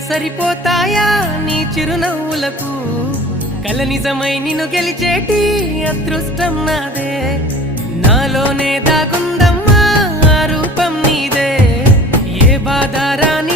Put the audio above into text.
సరిపోతాయా నీ చిరునవ్వులకు కల నిజమై నిన్ను గెలిచేటి అదృష్టం నాదే నాలోనే దాగుందమ్మా ఆ రూపం నీదే ఏ బాధ రాని